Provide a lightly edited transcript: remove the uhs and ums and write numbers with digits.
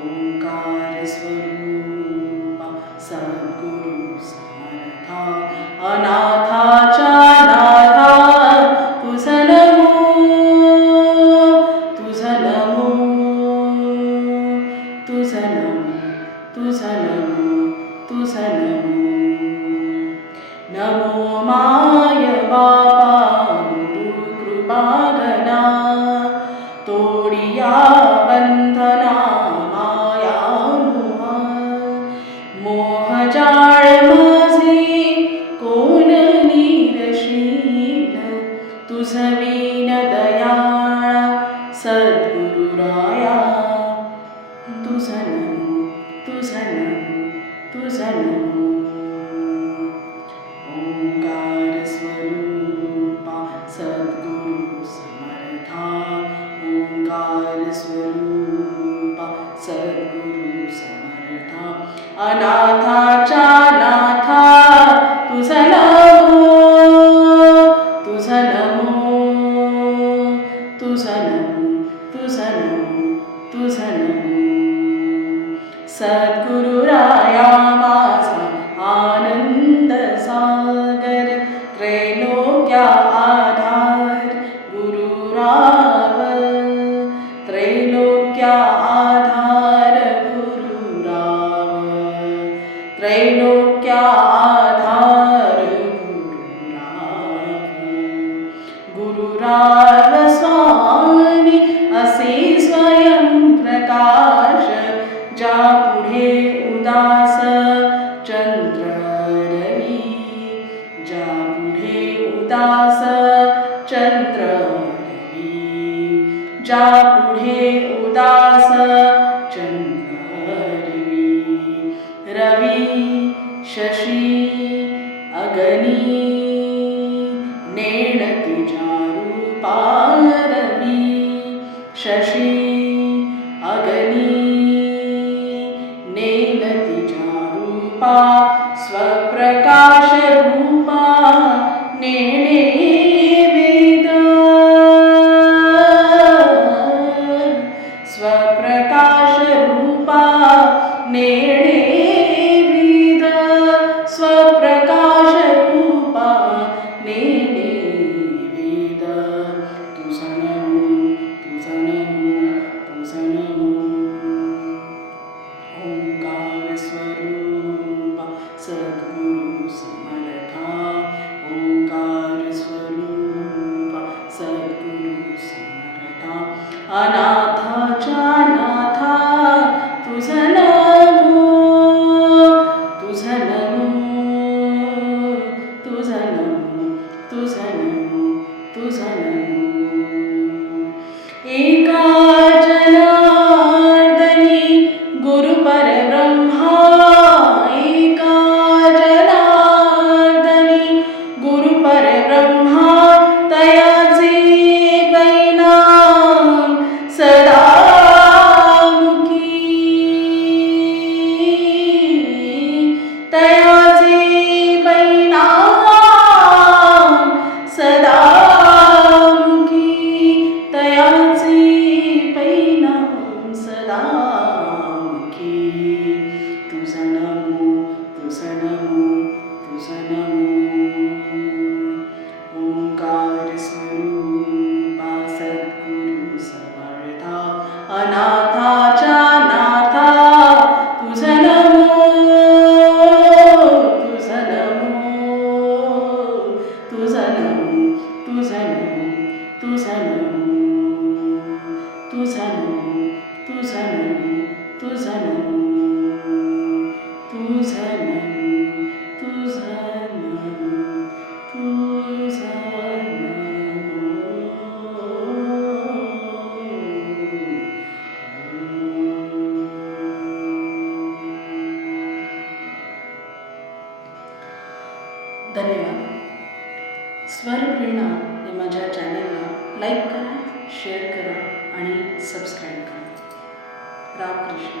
ओंकार स्वरूपा सद्गुरु समर्था अनाथाच्या नाथा तुझं नमो तुझं नमो तुझं नमो तुझं नमो तुझं नमो नमो माय बापा गुरु कृपा घना तोडिया बंधना माया मोहजाळ माझे कोण निरशील तुझवीन दयाळा सद्गुरुराया तुझं नमो तुझं नमो तुझं नमो ओंकार स्वरूपा सद्गुरु समर्था ओंकार स्वरूपा सद्गुरु समर्था अनाथाच्या नाथा तुझं नमो तुझं नमो तुझं नमो तुझं नमो तुझं नमो सद्गुरुराया माझा आनंद सागर त्रैलोक्या आधार गुरुराव त्रैलोक्या आधार गुरुराव त्रैलोक्या आधार गुरुराव स्वामी असे स्वयं प्रकाश ज्या पुढे उदास चंद्र रवी ज्या पुढे उदास चंद्र रवी ज्या पुढे उदास चंद्र रवी रवी शशी अगनी नेण तुझ्या रूपा रवी शशी अगनी नेन तुझ्या रूपा स्वप्रकाश रूपा नेणे वेद स्वप्रकाश रूपा नेणे वेद स्वप्रकाश रूपा नेणे वेद तुझं नमो तुझं नमो तुझं नमो ओंकार स्वरूपा सद्गुरु समर्था ओंकार स्वरूपा सद्गुरु समर्था अनाथाच्या नाथा तुझं नमो तुझं नमो तुझं नमो तुझं नमो तुझं नमो एका जनार्दनी गुरु परब्रह्मा एका जनार्दनी गुरु परब्रह्मा तयाचे परिणाम सदामुखी तयाचे परिणाम सदामुखी तयाचे परिणाम सदामुखी तुझं नमो तुझं नमो तुझं नमो ओंकार स्वरूपा सद्गुरु समर्था अनाथाच्या नाथा तुझं नमो तुझं नमो तुझं नमो तुझं नमो तुझं नमो तुझं नमो तुझं नमो तुझं नमो तुझं नमो तुझं नमो तुझं धन्यवाद. स्वर प्रेरणा या माझ्या चॅनलला लाईक करा, शेअर करा आणि सबस्क्राईब करा. रामकृष्ण.